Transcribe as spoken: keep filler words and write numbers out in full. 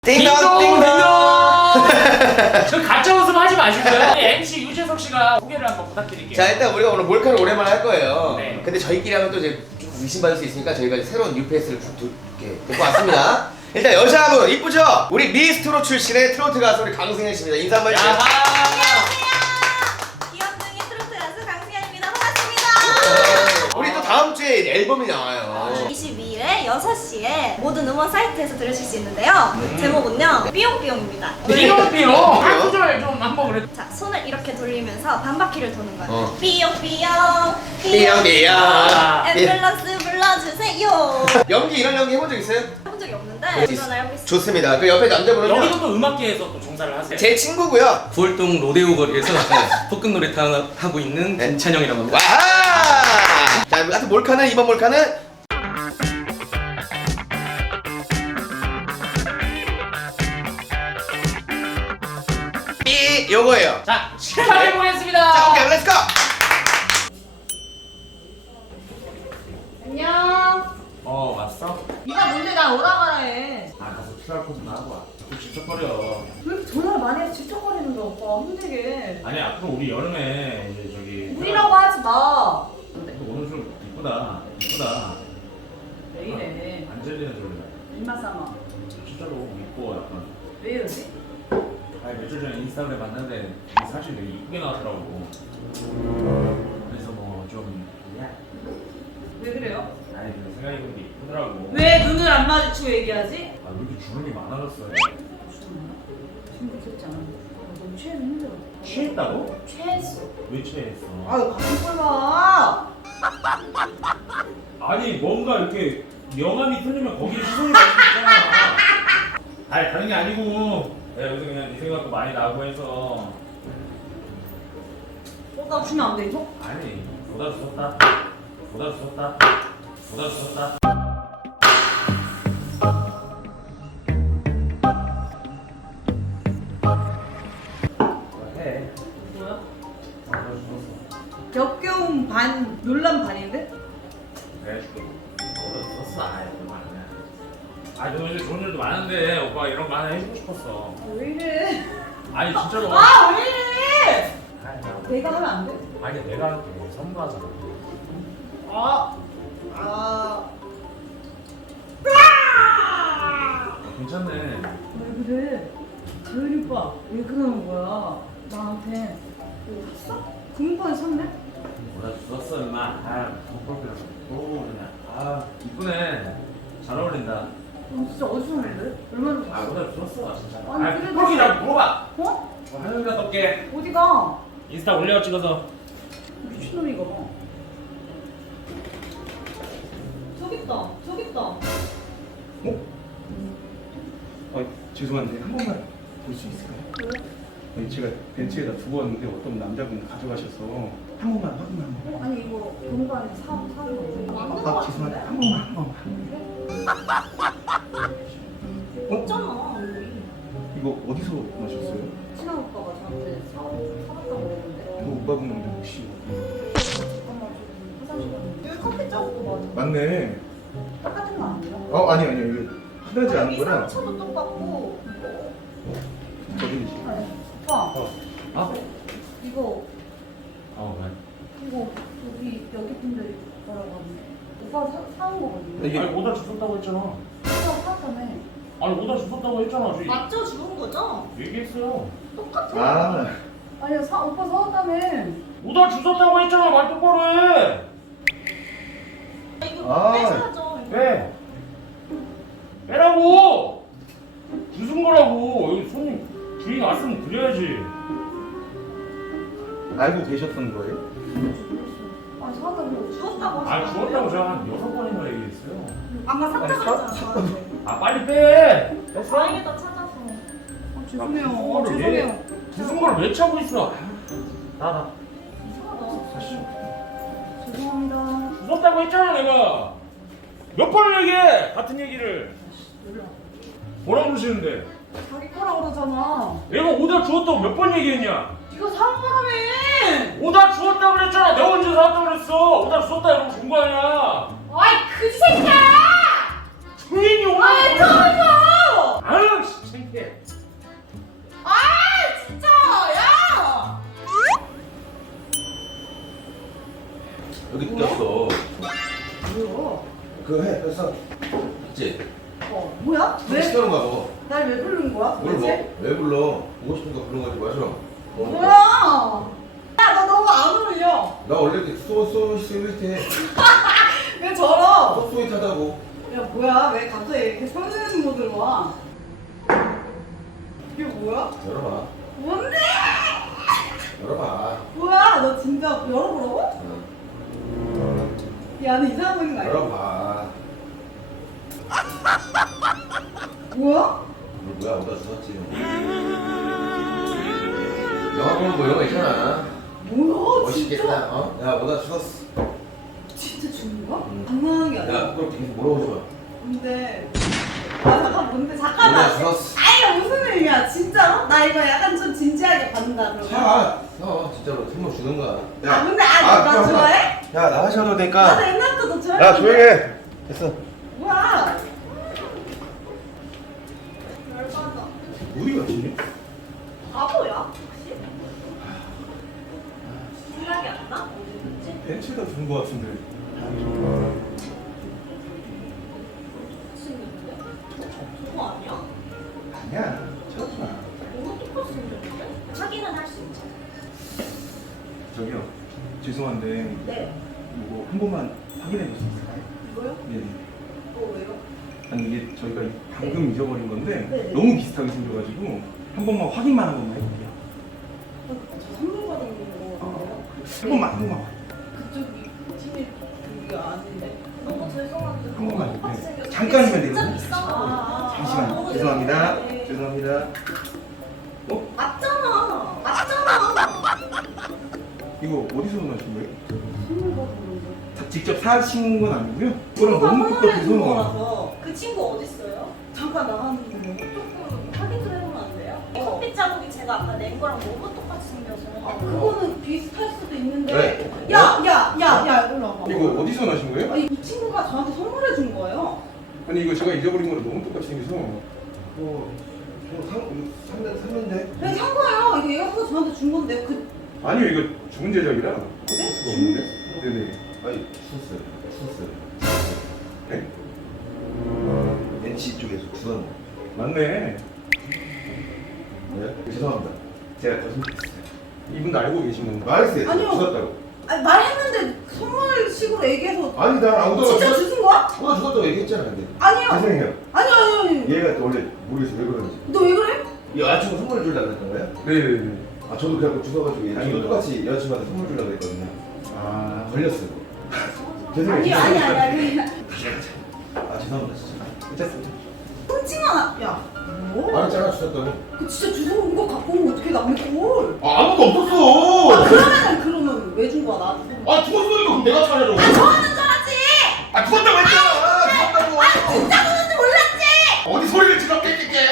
띵동 띵동. 저 가짜 웃음 하지 마시고요. 엠씨 유재석 씨가 소개를 한번 부탁드릴게요. 자, 일단 우리가 오늘 몰카를 오랜만에 할 거예요. 네. 근데 저희끼리 하면 또 이제 좀 의심받을 수 있으니까 저희가 이제 새로운 뉴페이스를 데리고 왔습니다. 일단 여자분 이쁘죠? 우리 미스트롯 출신의 트로트 가수 우리 강승현 씨입니다. 인사 한번 해주세요. 귀염둥이 트로트 가수 강승현입니다. 반갑습니다. 우리 또 다음 주에 앨범이 나와요. 이십이 일에 여섯 시에 모든 음원 사이트에서 들으실 수 있는데요. 제목은요 삐용삐용입니다. 삐용삐용 한 구절 좀 한번 그래. 자, 손을 이렇게 돌리면서 반바퀴를 도는 거예요. 어. 삐용삐용 삐용삐용. 앰뷸런스 불러주세요. 연기 이런 연기 해본 적 있어요? 해본 적이 없는데 도전 알고 있어요. 좋습니다. 그 옆에 남자분은요? 여기도 또 음악계에서 또 종사를 하세요. 제 친구고요. 구월동 로데오 거리에서 폭금 노래타 하고 있는 네. 김찬영이라고 합니다. 와하! 자, 하여튼 몰카는 이번 몰카는 삐 요거예요. 자, 시작해 보겠습니다. 자, 오케이, 렛츠고! 안녕. 어, 왔어? 네가 뭔데 나 오라 가라 해. 아, 가서 큐알 코드 나하고 와. 자꾸 질척거려. 왜 이렇게 전화를 많이 해서 질척거리는 거야 오빠 힘들게. 아니, 앞으로 우리 여름에 이제 저기 우리라고 하지 마. 근데 오늘 좀 이쁘다. 이쁘다. 왜 이래? 안젤리나 졸리다. 입맛 삼아. 진짜로 이뻐 약간. 왜 이러지? 아니 며칠 전에 인스타그램 봤는데 이 사진 되게 이쁘게 나왔더라고. 그래서 뭐좀 왜 그래요? 아니 그냥 생각해보니까 이쁘더라고. 왜 눈을 안 마주치고 얘기하지? 아, 왜 이렇게 주름이 많아졌어요? 지금 미쳤지 않아? 아, 너무 취해서 힘들어. 취했다고? 취했어. 왜 취했어? 아유 같은 걸 봐. 아니 뭔가 이렇게 명암이 틀리면 거기에 시선이 가는 있잖아. 아니 다른 게 아니고 내가 요새 그냥 네 생각도 많이 나고 해서. 어, 나 주면 안 돼 이거? 아니 보다 주웠다 보다 주웠다 보다 주웠다. 해. 뭐야? 보다 주웠어. 역겨움 반 논란 반인데? 내가 해줄게. 보다 주웠어. 아이 뭐 아니야. 아, 너 이제 좋은 일도 많은데 오빠 이런 거 하나 해주고 싶었어. 아, 왜 이래? 아니 진짜로. 아 왜 이래? 아이, 나- 내가 하면 안 돼? 아니 내가 할게. 선물하잖아. 아. 아. 괜찮네. 왜 그래? 재현이 오빠 왜 그러는 거야? 나한테 뭐 샀어? 금번에 샀네? 보다 주웠어 임마. 아, 덕분에 보고 그냥. 아, 이쁘네. 잘 어울린다. 어, 진짜 어디서 샀는데? 얼마나 아, 샀어? 보다 주웠어 진짜. 아니, 아, 그래도- 그렇게 나 물어봐. 어? 하늘이가 떴게. 어디가? 인스타 올려 찍어서. 미친놈이가 봐. 저기 있다 저기 있다. 어? 아, 죄송한데 한 번만 볼 수 있을까요? 왜? 아니, 제가 벤츠에다 두고 왔는데 어떤 남자분 가져가셔서 한 번만 확인만 한 번만. 어, 아니 이거 공부하는 사, 사는 거 아, 맞는 거 아, 죄송한데 같은데? 한 번만 한 번만. 어? 없잖아 우리. 이거 어디서 마셨어요? 친한 오빠가 저한테 사, 사갔다고 그랬는데 그 오빠분인데 혹시 잠깐만 좀 화장실 갔는데 여기 커피 짜고 맞아. 맞네. 똑같은 거 아니야? 어, 아니 아니요. 이거 흔하지 않은 여기 거라. 상처도 똑같고 저기 아니, 오빠 어. 아? 이거 어, 왜? 이거 여기 여기 분들이 뭐라고 하는데 오빠 사, 사온 거거든요. 이게- 아니, 오다 주웠다고 했잖아. 오빠 사왔다며. 아니, 오다 주웠다고 했잖아. 저기. 맞죠? 주운 거죠? 얘기했어요. 똑같아. 아, 아니야 사 오빠 사왔다며. 오다 주웠다고 했잖아. 말 똑바로 해. 이거 아. 빼셔야죠. 이거. 왜? 빼라고! 무슨 거라고? 여기 손님 주인 왔으면 드려야지. 알고 계셨던 거예요? 아 사왔다고 주웠다고 아, 하지 주웠다고 제가 한 여섯 번이나 얘기했어요. 아까 아니, 샀다고 사- 했잖아. 아, 빨리 빼! 뺐어? 다행이다 찾아서. 아, 죄송해요. 아, 어, 무슨 거를 죄송해요. 왜- 무슨 걸 왜 차고 있어? 나, 나. 이상하다. 다시. 죄송합니다. 주웠다고 했잖아, 내가. 몇 번을 얘기해! 같은 얘기를. 몰라. 뭐라 그러시는데? 자기 거라 그러잖아. 내가 오다 주웠다고 몇 번 얘기했냐? 이거 사온 거라며. 오다 주웠다고 그랬잖아! 내가 언제 사왔다고 그랬어! 오다 주웠다 이러고 준 거 아니야! 아이 그지 새끼야. 주인이 오면 아이 저거. 아유, 진짜. 줄게. 아 진짜 야. 여기 꼈어. 뭐야? 그거 해. 그래서 있지. 어 뭐야? 왜? 시끄러운가 봐. 날 왜 부른 거야? 뭘 도대체? 뭐? 왜 불러? 보고 싶으니까 부른 거지 마셔. 뭐야? 야 너 너무 안 어울려. 나 원래 이렇게 쏘쏘 스위트해. 왜 저러? 쏘 스위트하다고. 야 뭐야? 왜 갑자기 이렇게 설레는 모드로 와? 이게 뭐야? 열어봐. 뭔데? 열어봐. 뭐야? 너 진짜 열어보라고? 응. 이 안에 이상한 거 있는 거 아니야? 열어봐. 뭐야? 이거 뭐야? 어디다 주웠지? 영화 보는 거 이런 거 있잖아. 뭐야? 멋있겠다. 진짜? 어? 야, 뭐다 주웠어. 진짜 주는 거야? 응. 장난하는 게 아니야. 야, 그걸 계속 물어보지 마. 근데 아 잠깐 뭔데 뭐다 잠깐만. 주웠어. 아니 무슨 의미야 진짜로? 나 이거 약간 좀 진지하게 받는다 그러면. 사. 사. 진짜로 선물 주는 거야. 아 근데 아, 나 좋아해? 야, 나가셔도 나도 되니까. 옛날부터 너 좋아해. 야, 조용히 해. 됐어. 뭐야? 열받아. 어디 갔지? 바보야 혹시? 생각이 안 나? 어디 있지? 벤츠에다 준 거 같은데. 생겼는데? 저거 아니야? 아니야. 찾지 마. 뭔가 똑같이 생겼는데? 확인은 할 수 있죠. 저기요. 죄송한데 네. 이거 한 번만 확인해 볼 수 있을까요? 이거요? 네. 어 왜요? 아니 이게 저희가 방금 잊어버린 건데 네, 네. 너무 비슷하게 생겨가지고 한 번만 확인만 한 번만 해볼게요. 어, 저 선물 받은 거 같은데요? 한 번만 한 번만. 그쪽이 팀이 그게 아닌데. 너무 죄송한데 한 번만. 똑같이 네. 생겼어. 잠깐이면 진짜 돼요. 비싼 거. 아, 잠시만요. 너무 죄송합니다. 죄송해요. 죄송합니다. 맞잖아. 맞잖아. 이거 어디서 나신 거예요? 선물 받은 거. 자, 직접 사신 건 아니고요? 그거랑 너무 선물해 준 똑같아서. 거라서 그 친구 어디 있어요? 잠깐 나갔는데. 조금 확인 좀 해보면 안 돼요? 커피 자국이 제가 아까 낸 거랑 너무 똑같이 생겨서. 아 그거는 비슷할 수도 있는데. 왜? 야, 야, 야, 야, 이리 와봐. 이거 어디서 나신 거예요? 아니, 이 친구가 저한테 선물해 준 거예요. 아니 이거 제가 잊어버린 거랑 너무 똑같이 생겨서. 어, 형 상, 상대, 샀는데? 그냥 산 거예요. 이거 얘가 그거 저한테 준 건데 그 아니요 이거 주문 제작이라 어쩔 수가 없는데. 네네. 아니, 주웠어요. 주웠어요. 네? 엔치 쪽에서 주웠네. 맞네. 네? 죄송합니다. 제가 거짓말했어요. 이분도 알고 계신 건가? 말했어요. 아니요. 주웠다고. 아니 말했는데 선물식으로 얘기해서 아니, 난 아무도 진짜 주신 거야? 아무도 주웠다고 얘기했잖아, 근데. 아니요. 죄송해요. 아니 아니 아니. 얘가 또 원래 모르겠어, 왜 그러는지. 너 왜 그래? 이 여자친구 선물 주려고 그랬던 거예요? 네네네. 아, 저도 그래갖고 주워가지고 얘 아니요. 똑같이 여자친구한테 선물 주려고 그랬거든요. 아 걸렸어요. 죄송해요. 아니 아니 아니 아니. 아, 죄송합니다, 진짜. 괜찮습니다. 훔치만 야. 뭐? 말했잖아, 주웠다고. 그 진짜 주워 온거 갖고 오면 어떻게 남의 걸? 아, 아무도 없었어! 아 그러면은 그러면 왜 준 거야 나한테 선물? 아, 죽었으니까 그럼 내가 차려줘. 아 저하는 줄 알았지. 아, 죽었다고 했잖아! 죽었다고! 진짜 그런지 몰랐지. 어디 소리를 지르게 깨깨깨!